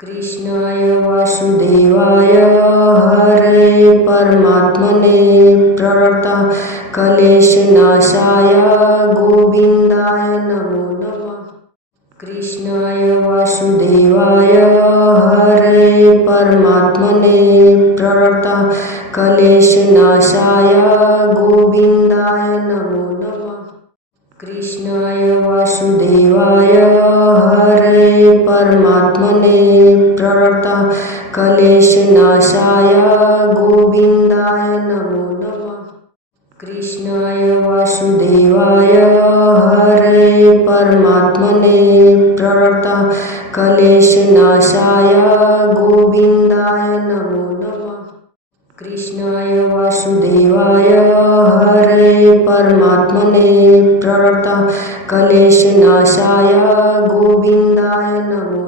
कृष्णाय वासुदेवाय हरे परमात्मने प्रणतक्लेशनाशाय गोविन्दाय नमो नमः। कृष्णाय वासुदेवाय हरे परमात्मने प्रणतक्लेशनाशाय गोविन्दाय नमो नमः। कृष्णाय वासुदेवाय हरे परमात्मने प्रणतक्लेशनाशाय गोविन्दाय नमो नमः। कृष्णाय वासुदेवाय हरे परमात्मने प्रणतक्लेशनाशाय गोविन्दाय नमो नमः। कृष्णाय वासुदेवाय हरे परमात्मने प्रणतक्लेशनाशाय गोविन्दाय नमो